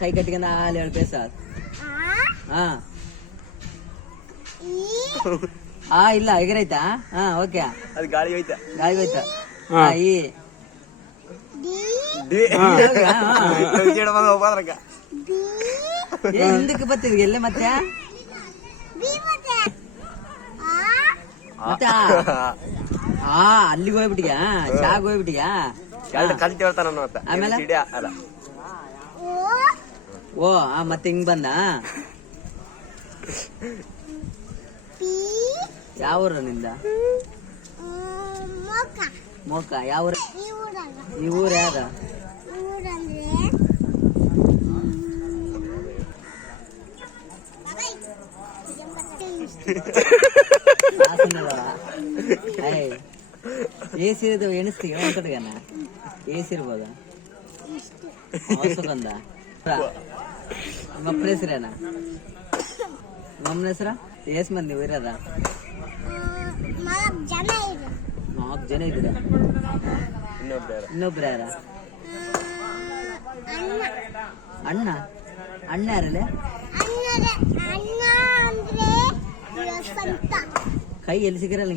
ಕೈ ಕಟ್ಟಿಗೆ ಹಾಲು ಹೇಳಿ ಬೇಸ ಹಾ ಇಲ್ಲ ಎಗರೈತಾ ಹಾ ಓಕೆ ಅದು ಗಾಳಿ ಹೋಯ್ತಾ ಈ ಹಿಂದಕ್ಕೆ ಬರ್ತಿದ್ವಿ ಎಲ್ಲೇ ಮತ್ತೆ ಮತ್ತೆ ಅಲ್ಲಿಗೆ ಹೋಗ್ಬಿಟ್ಟಿಯ ಶಾಗ್ ಹೋಗ್ಬಿಟ್ಟಿಯ ಕಲ್ತಿ ಹೇಳ್ತಾನ ಆಮೇಲೆ ಓ ಮತ್ತೆ ಹಿಂಗ್ ಬಂದ ಯಾವ ಊರು ನಿಂದ ಮೋಕ ಯಾವ ಊರ ಈ ಊರ ಯಾರ ಏಸಿರಿದು ಎಣಿಸ್ತೀವಿ ಕಡೆಗನ ಏಸಿರ್ಬೋದ ಹೊಸಕೊಂದ ಮಕ್ಕಳ ಹೆಸರೇನ ಮಮ್ಮನ ಹೆಸರ ಎಸ್ ಮಂದಿ ಇರದ 4 ಜನ ಇದ್ದೀರ ಇನ್ನೊಬ್ರ ಯಾರ ಅಣ್ಣ ಯಾರಲ್ಲೇ ಕೈ ಎಲ್ಲಿ ಸಿಗಿರಲ್ಲ